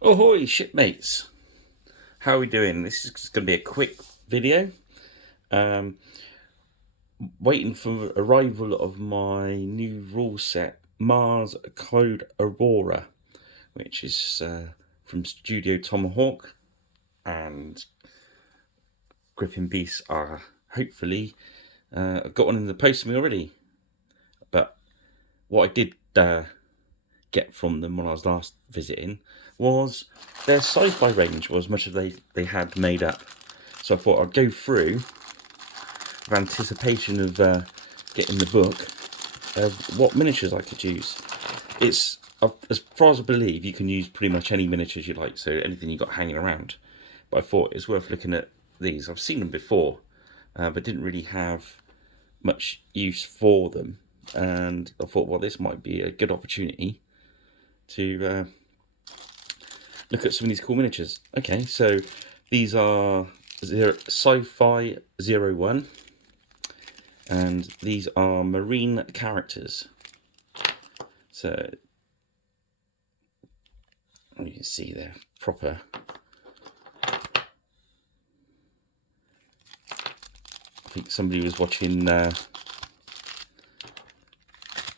Ahoy, shipmates! How are we doing? This is going to be a quick video. Um, Waiting for arrival of my new rule set, Mars Code Aurora, which is from Studio Tomahawk, and Griffin Beasts are hopefully got one in the post to me already. But what I did get from them when I was last visiting was their sci-fi range was much of they had made up. So I thought I'd go through with anticipation of getting the book of what miniatures I could use. It's as far as I believe, you can use pretty much any miniatures you like, so anything you got hanging around. But I thought it's worth looking at these. I've seen them before, but didn't really have much use for them. And I thought, well, this might be a good opportunity to look at some of these cool miniatures. Okay, so these are Sci-Fi 01, and these are marine characters. So you can see they're proper. I think somebody was watching a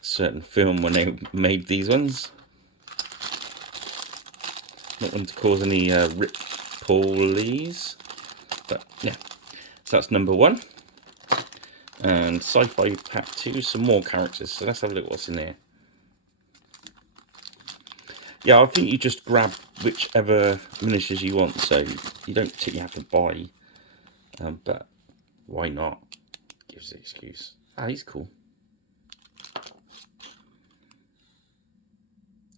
certain film when they made these ones. Not one to cause any rip pulleys, but yeah. So that's number one. And Sci-Fi Pack 2, some more characters. So let's have a look what's in there. Yeah, I think you just grab whichever miniatures you want, so you don't particularly have to buy. But why not? Gives the excuse. Ah, he's cool.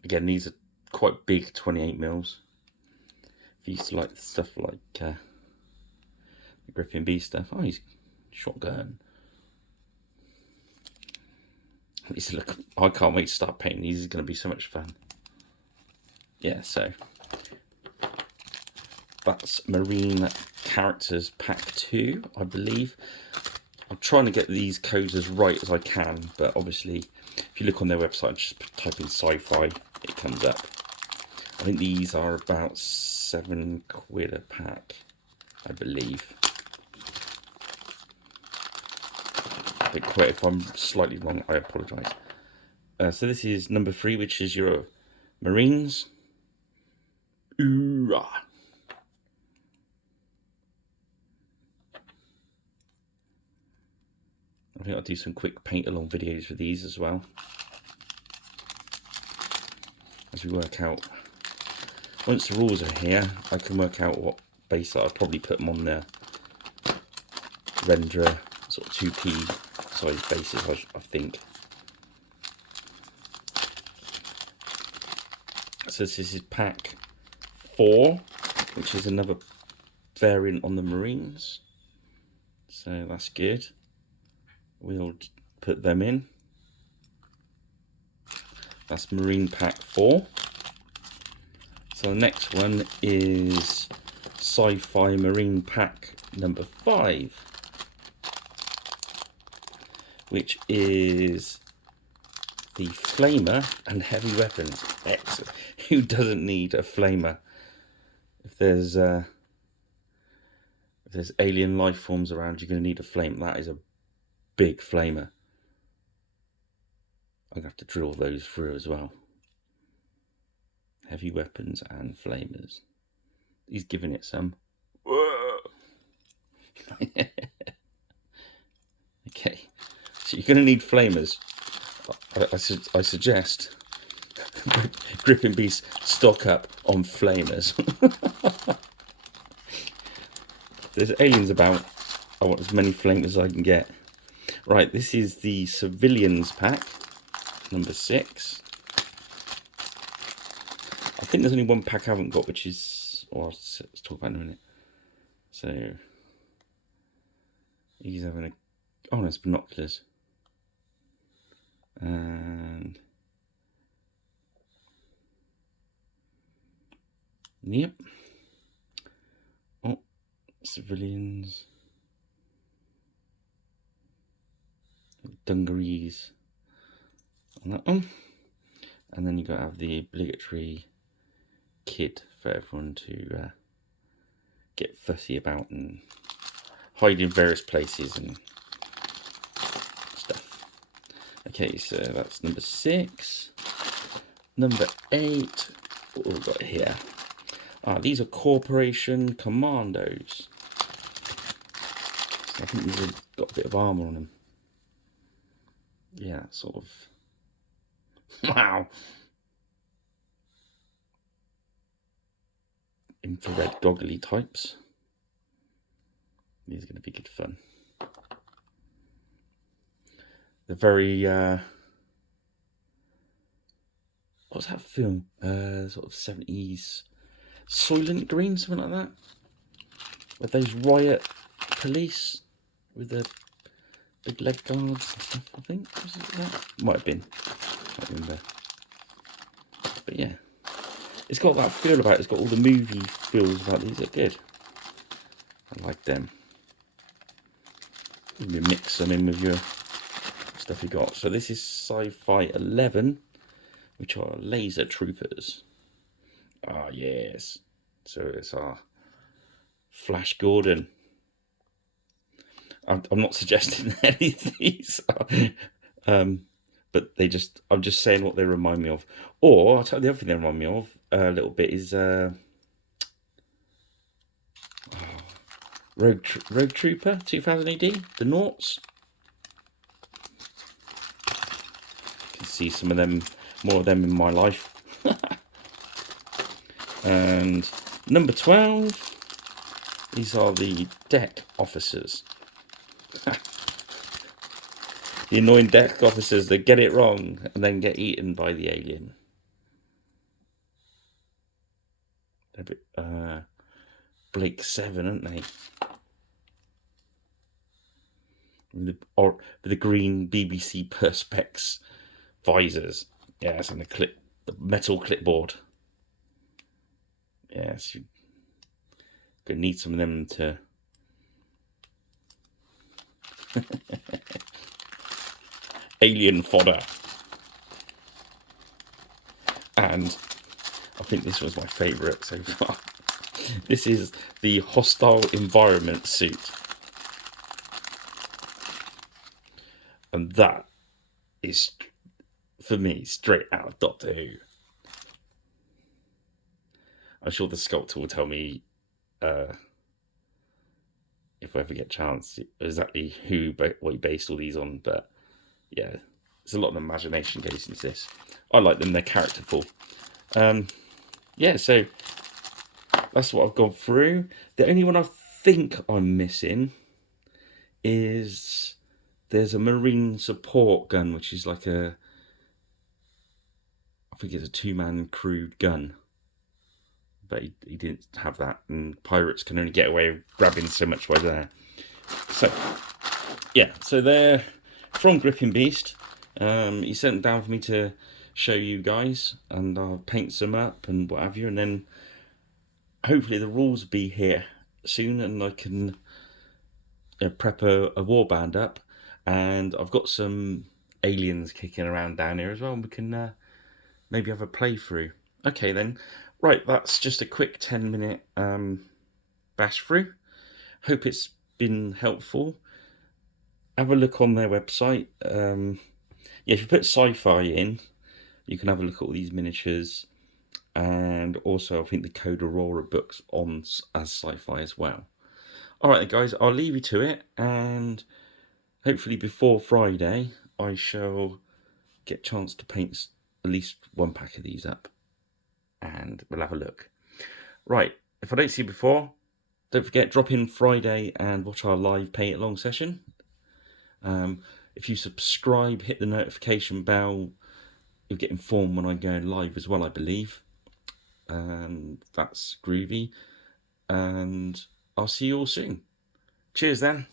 Again, these are quite big 28 mils. If you used to like stuff like the Griffin B stuff. Oh, he's shotgun. Look, I can't wait to start painting these. It's going to be so much fun. Yeah, so that's Marine Characters Pack 2, I believe. I'm trying to get these codes as right as I can, but obviously, if you look on their website, just type in sci-fi, it comes up. I think these are about £7 a pack, I believe. But if I'm slightly wrong, I apologise. So this is number 3, which is your Marines. Hoorah! I think I'll do some quick paint along videos for these as well, as we work out. Once the rules are here, I can work out what base I'll probably put them on the renderer, sort of 2p size bases, I think. So this is pack 4, which is another variant on the Marines. So that's good. We'll put them in. That's Marine Pack 4. So the next one is Sci-Fi Marine Pack number 5, which is the Flamer and Heavy Weapons. Excellent. Who doesn't need a Flamer? If there's alien life forms around, you're going to need a flame. That is a big Flamer. I'm going to have to drill those through as well. Heavy weapons and flamers. He's giving it some. Whoa. Okay, so you're going to need flamers. I suggest Griffin Beast stock up on flamers. There's aliens about. I want as many flamers as I can get. Right, this is the Civilians pack, number 6. I think there's only one pack I haven't got, which is... Oh, let's talk about it in a minute. So, he's having a... Oh, no, it's binoculars. And... Yep. Oh, Civilians. Dungarees on that one. And then you got to have the obligatory kid for everyone to get fussy about and hide in various places and stuff. Okay, so that's number 6. Number 8, what have we got here? These are Corporation Commandos. So I think these have got a bit of armour on them. Yeah, sort of. Wow. Infrared goggly types. These are going to be good fun. They're very what's that film? Sort of 70s Soylent Green, something like that. With those riot police with the big leg guards and stuff, I think. Was it that? Might have been. Can't remember. But yeah. It's got that feel about it. It's got all the movie feels about these. They're good. I like them. You mix them in with your stuff you got. So this is Sci-Fi 11, which are laser troopers. Ah, yes. So it's our Flash Gordon. I'm not suggesting any of these are, but I'm just saying what they remind me of. Or I'll tell you the other thing they remind me of a little bit is Rogue Trooper 2000 AD, the Noughts. You can see some of them, more of them in my life. And number 12, these are the deck officers. The annoying deck officers that get it wrong and then get eaten by the alien. They're a bit Blake 7, aren't they? With the green BBC Perspex visors. Yes, and the metal clipboard. Yes, you're gonna need some of them to alien fodder. And I think this was my favourite so far. This is the hostile environment suit. And that is, for me, straight out of Doctor Who. I'm sure the sculptor will tell me, if I ever get a chance, exactly what he based all these on. But yeah, there's a lot of imagination goes into this. I like them, they're characterful. Yeah, so that's what I've gone through. The only one I think I'm missing is there's a marine support gun, which is like I think it's a 2-man crewed gun. But he didn't have that, and pirates can only get away with grabbing so much while there. So, yeah, so they're from Gripping Beast. He sent them down for me to show you guys, and I'll paint some up and what have you, and then hopefully the rules will be here soon, and I can prep a warband up, and I've got some aliens kicking around down here as well, and we can maybe have a playthrough. Okay then. Right, that's just a quick 10-minute bash through. Hope it's been helpful. Have a look on their website. Yeah, if you put sci-fi in, you can have a look at all these miniatures. And also, I think the Code Aurora book's on as sci-fi as well. All right, guys, I'll leave you to it. And hopefully before Friday, I shall get a chance to paint at least one pack of these up. And we'll have a look. Right, if I don't see you before, don't forget, drop in Friday and watch our live paint along session. If you subscribe, hit the notification bell, you'll get informed when I go live as well, I believe. That's groovy. And I'll see you all soon. Cheers then.